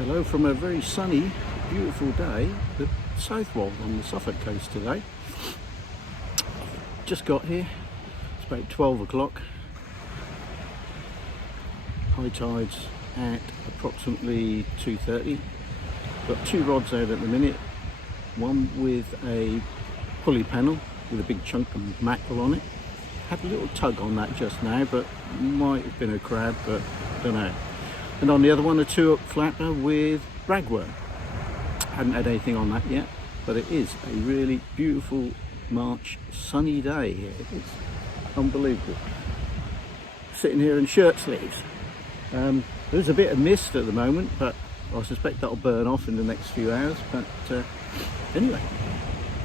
Hello from a very sunny, beautiful day at Southwold on the Suffolk coast today. Just got here, it's about 12 o'clock. High tide's at approximately 2:30. Got two rods out at the minute, one with a pulley panel with a big chunk of mackerel on it. Had a little tug on that just now, but might have been a crab, but don't know. And on the other one, a 2-up flapper with ragworm. Hadn't had anything on that yet, but it is a really beautiful March sunny day here. It's unbelievable. Sitting here in shirt sleeves. There's a bit of mist at the moment, but I suspect that'll burn off in the next few hours. But anyway,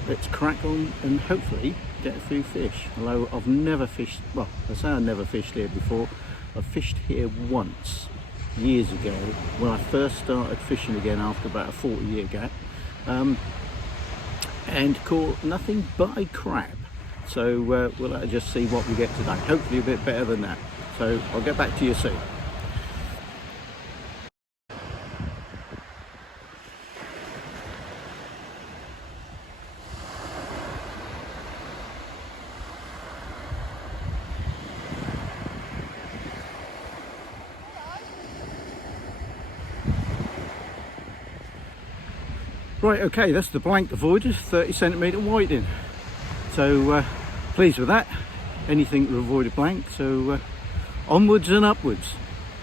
let's crack on and hopefully get a few fish. Although I've never fished, well, I say I never fished here before. I've fished here once, years ago, when I first started fishing again after about a 40-year gap, and caught nothing but a crab. So we'll have to just see what we get today. Hopefully a bit better than that. So I'll get back to you soon. Right, okay, that's the blank avoided, 30cm whiting. So pleased with that. Anything to avoid a blank. So onwards and upwards.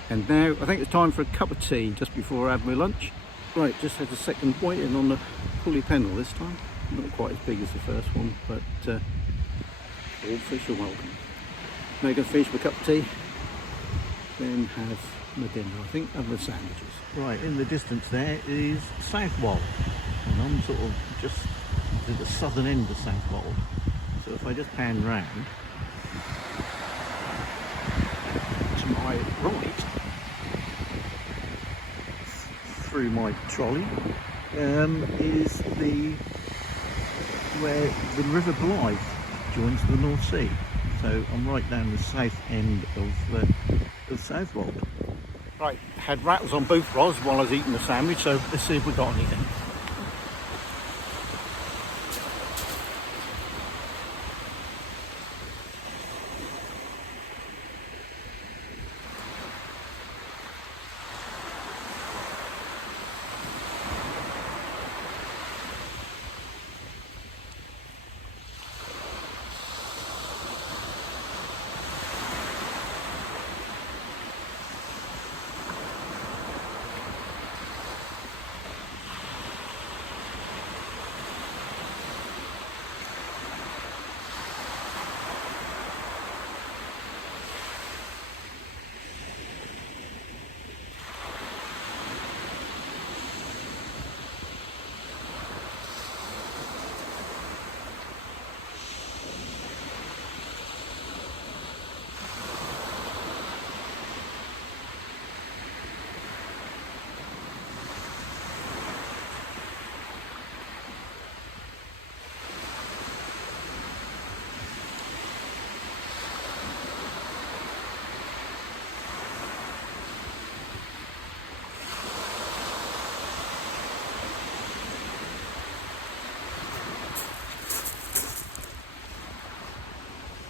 And now I think it's time for a cup of tea just before I have my lunch. Right, just had a second whiting on the pulley panel this time. Not quite as big as the first one, but all fish are welcome. Now I'm going to finish my cup of tea, then have my dinner, I think, and the sandwiches. Right, in the distance there is Southwold. And I'm sort of just to the southern end of Southwold. So if I just pan round to my right through my trolley is where the River Blythe joins the North Sea. So I'm right down the south end of Southwold. Right, had rattles on both rods while I was eating the sandwich, so let's see if we got anything.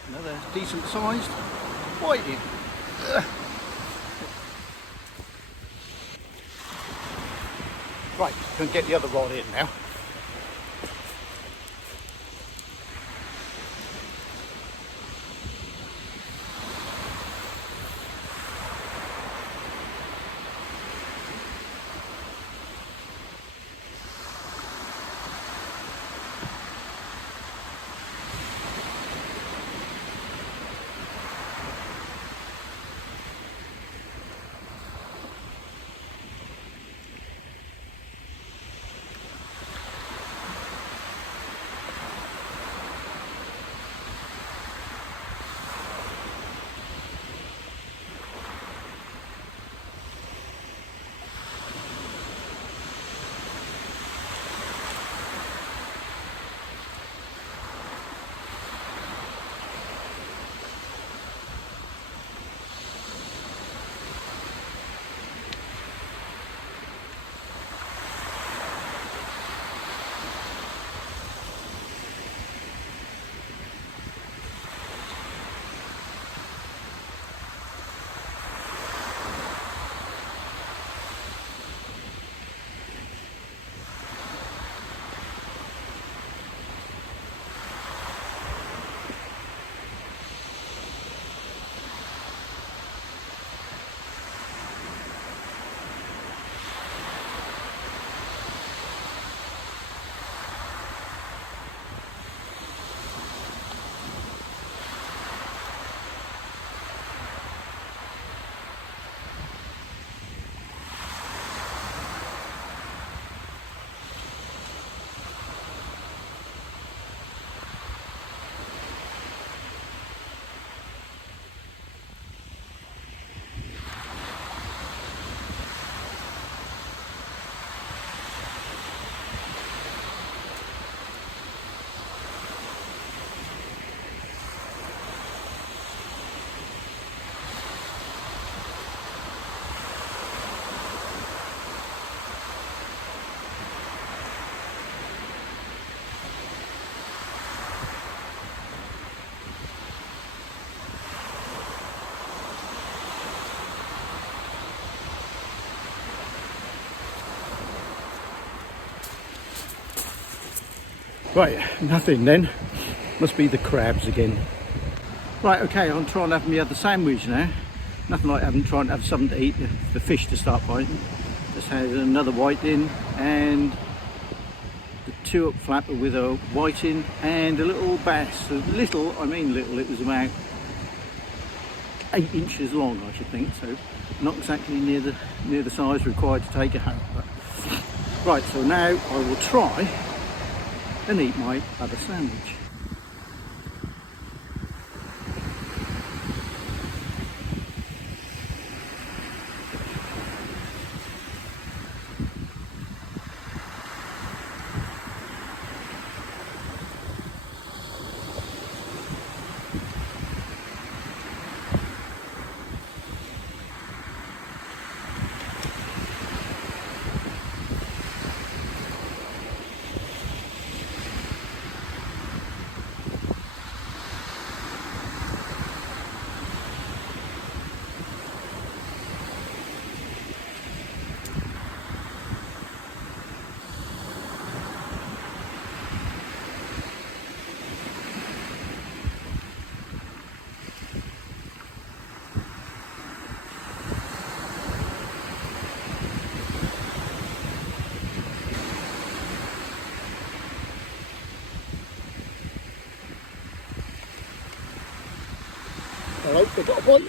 Another decent sized whiting. Right, can get the other rod in now. Right, nothing then. Must be the crabs again. Right, okay, I'm trying to have my other sandwich now. Nothing like having trying to have something to eat, the fish to start biting. Just had another whiting and the 2-up flapper with a whiting and a little bass. A little, I mean little, it was about 8 inches long, I should think, so not exactly near the size required to take it home. But, right, so now I will try and eat my other sandwich. Alright, I got a bite.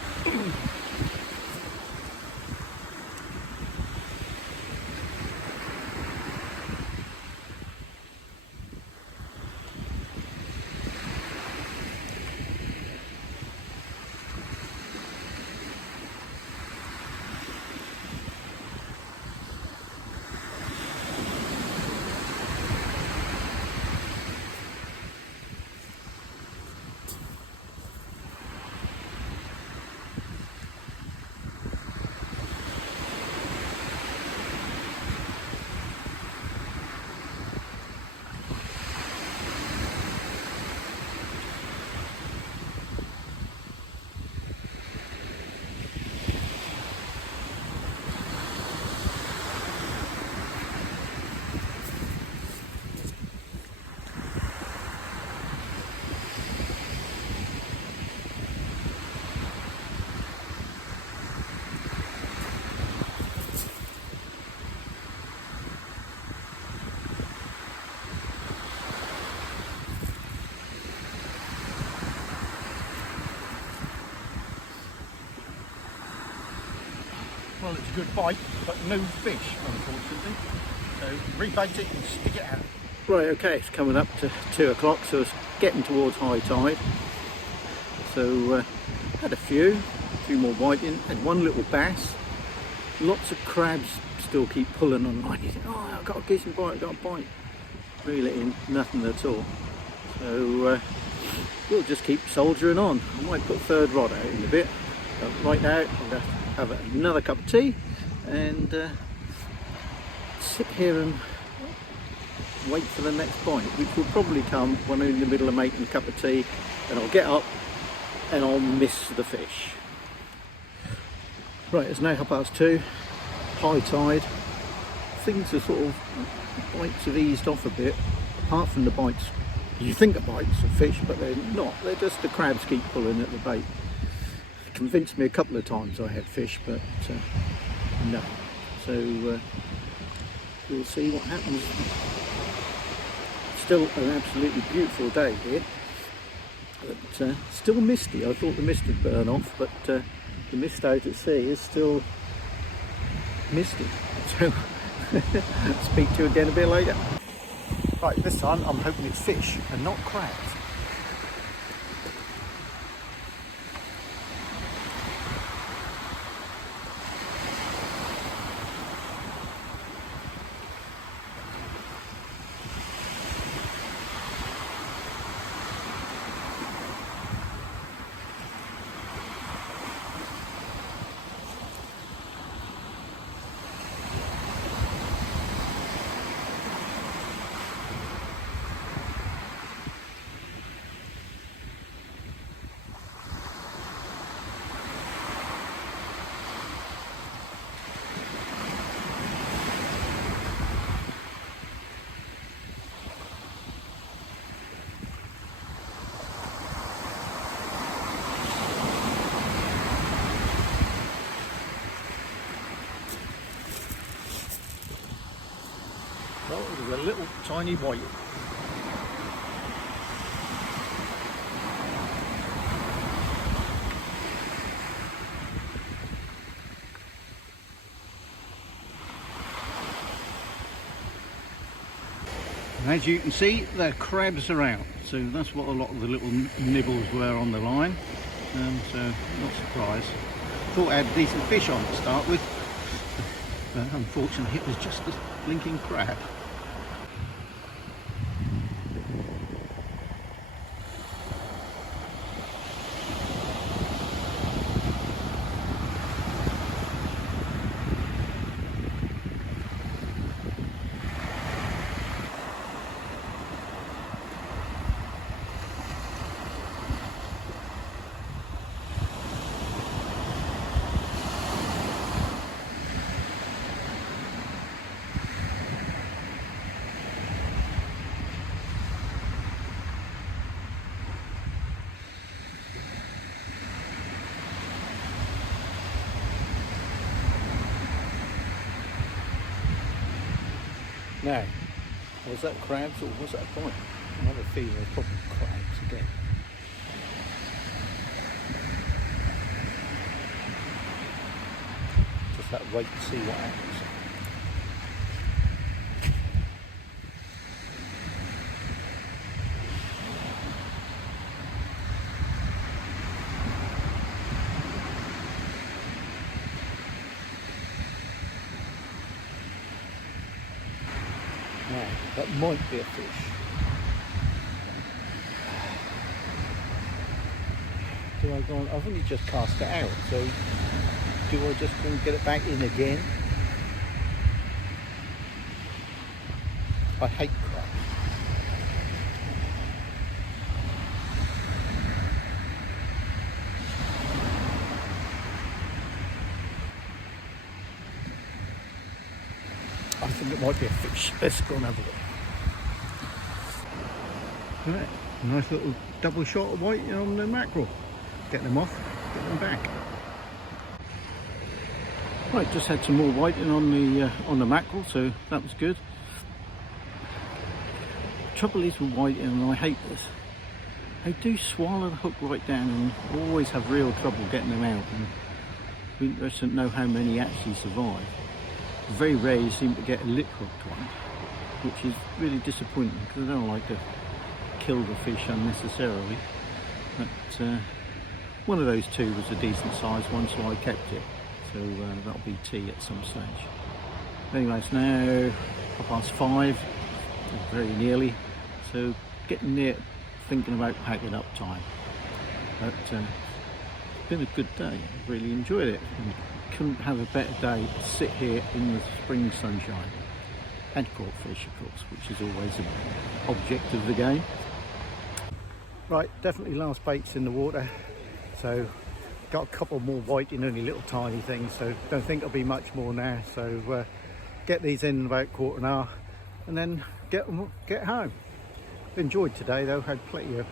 Well, it's a good bite, but no fish, unfortunately. So rebait it and stick it out. Right, okay, it's coming up to 2 o'clock, so it's getting towards high tide. So had a few more whiting, had one little bass. Lots of crabs still keep pulling on line. You think, oh, I've got a decent bite, I've got a bite. Reel it in, nothing at all. So we'll just keep soldiering on. I might put third rod out in a bit, but right now I'm going to have another cup of tea and sit here and wait for the next bite, which will probably come when I'm in the middle of making a cup of tea, and I'll get up and I'll miss the fish. Right, it's now 2:30, high tide. Things are sort of, bites have eased off a bit, apart from the bites. You think of bites of fish, but they're not. They're just the crabs keep pulling at the bait. Convinced me a couple of times I had fish, but no. So we'll see what happens. Still an absolutely beautiful day here, but still misty. I thought the mist would burn off, but the mist out at sea is still misty. So speak to you again a bit later. Right, this time I'm hoping it's fish and not crabs. tiny white. And as you can see, the crabs are out, so that's what a lot of the little nibbles were on the line, so not surprised. Thought I had decent fish on to start with, but unfortunately it was just a blinking crab. Now, was that crabs or was that a point? I have a feeling they're probably crabs again. Just that wait and see what happens. Now, that might be a fish. Do I go on? I've only just cast it out, so do I just go and get it back in again? I hate crabs. I think it might be a fish. Let's go and have a look. Right, nice little double shot of white on the mackerel. Get them off, get them back. Right, just had some more whiting on the mackerel, so that was good. Trouble is with whiting, and I hate this, they do swallow the hook right down and always have real trouble getting them out. And we don't know how many actually survive. Very rare you seem to get a lip hooked one, which is really disappointing because I don't like to kill the fish unnecessarily. But one of those two was a decent sized one, so I kept it. So that'll be tea at some stage. Anyway, it's now 5:30, very nearly. So getting near thinking about packing up time. But it's been a good day. I've really enjoyed it. And couldn't have a better day to sit here in the spring sunshine and caught fish, of course, which is always the object of the game. Right, definitely last bait's in the water, so got a couple more whiting, only little tiny things, so don't think there'll be much more now. So get these in about a quarter of an hour and then get home. Enjoyed today though, had plenty of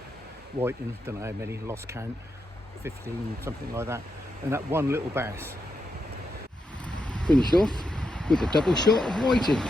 whiting, don't know how many, lost count, 15, something like that, and that one little bass. Finished off with a double shot of whiting.